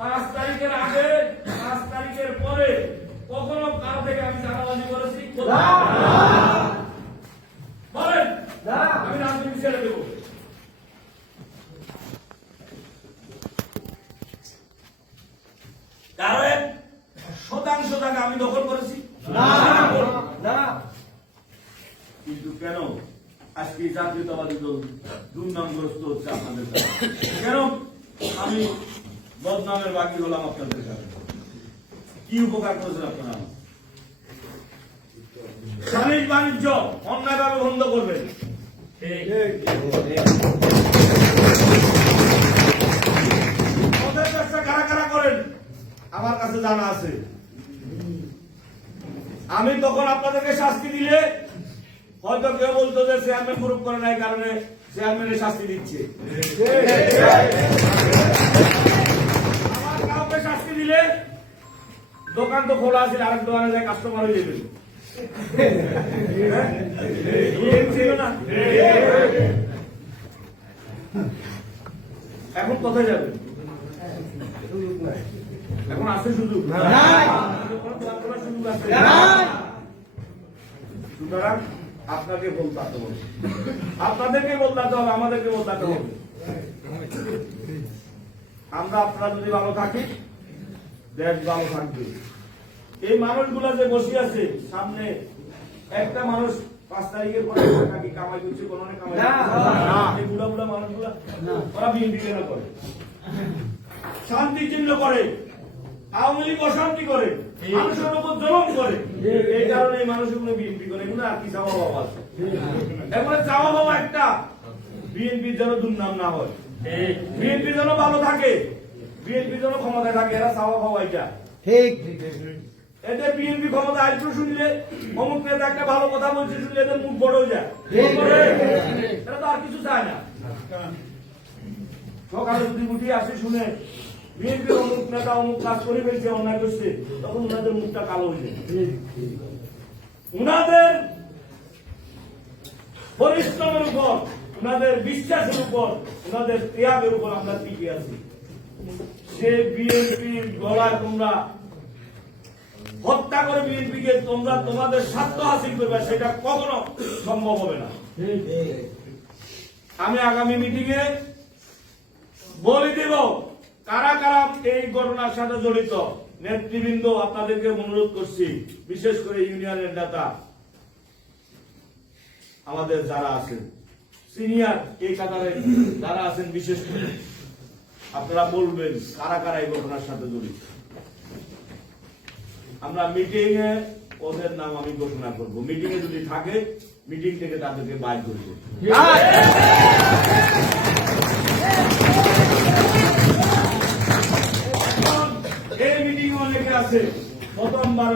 5 তারিখের আগে 5 তারিখের পরে কখনো কারো থেকে আমি চাঁদাবাজি করেছি? বলেন, আমি রাজনীতি ছেড়ে দেব। কারো 1% টাকা আমি দখল করেছি? না। কিন্তু কেন আজকে জাতীয়তাবাদী দল দুর্নামগ্রস্ত হচ্ছে আপনাদের কাছে? কেন আমি বদনামের বাকি হলাম আপনাদের কাছে? কি উপকার করেছেন আপনারা? সালিস বাণিজ্য অন্যায়ভাবে বন্ধ করবেন। মদের ব্যবসা কারা কারা করেন আমার কাছে জানা আছে। আমি তখন আপনাদেরকে শাস্তি দিলে হয়তো কেউ বলতো যে চেয়ারম্যান গ্রুপ করে নাই কারণে চেয়ারম্যানের শাস্তি দিচ্ছে। আমার কাউকে শাস্তি দিলে দোকান তো খোলা আছে, আরেক দোকানে যায় কাস্টমার হয়ে যাবে। এখন কোথায় যাবে? এখন আছে সুযোগ? সুতরাং আপনাকে বলতে হবে, আপনাদেরকে বলতে হবে, আমাদেরকে বলতে হবে। আমরা আপনারা যদি ভালো থাকি দেশ ভালো থাকবে। এই মানুষগুলা যে বসে আছে সামনে, একটা মানুষ 5 তারিখের পরে টাকা কি কামাই করছে? কোনো কামাই না। এই বুড়া বুড়া মানুষগুলা ওরা বিএনপি কেন করে? শান্তি চিহ্ন করে, আওয়ামী লীগ অশান্তি করে, মানুষের উপর জুলুম করে। এই কারণে এই মানুষগুলো বিএনপি করে। এগুলো আর কি চাওয়া বাবা আছে? এগুলো চাওয়া বাবা একটা, বিএনপির যেন দুর্নাম না হয়, বিএনপি যেন ভালো থাকে, বিএনপি যেন ক্ষমতায় থাকে। এরা চাওয়া বাবা এটা ঠিক। এদের বিএনপি ক্ষমতা আসবে শুনলে, অমুক নেতা একটা ভালো কথা বলছে শুনলে এদের মুখ বড় হয়ে যায়। এরা তো আর কিছু চায় না। সকালে যদি উঠি আসে শুনে বিএনপির অমুক নেতা অমুক কাজ করে ফেলছে, অন্যায় করছে, তখন উনাদের মুখটা কালো হয়ে যায়। উনাদের পরিশ্রমের উপর, উনাদের বিশ্বাসের উপর, উনাদের ত্যাগের উপর আমরা টিকে আছি। সে বিএনপির গলায় তোমরা হত্যা করে বিএনপিকে তোমরা তোমাদের স্বার্থ হাসিল করবে, সেটা কখনো সম্ভব হবে না। আমি আগামী মিটিং এ বলে দেব কারা কারা এই ঘটনার সাথে জড়িত। নেতৃবৃন্দ আপনাদেরকে অনুরোধ করছি, বিশেষ করে ইউনিয়নের নেতা আমাদের যারা আছেন, সিনিয়র এই কাতারে যারা আছেন, বিশেষ করে আপনারা বলবেন কারা কারা এই ঘটনার সাথে জড়িত। আমরা মিটিং এ ওদের নাম আমি ঘোষণা করব। মিটিং এ যদি থাকে, মিটিং থেকে তাদেরকে বাইর করব। এই মিটিং অনেকে আছে প্রথমবার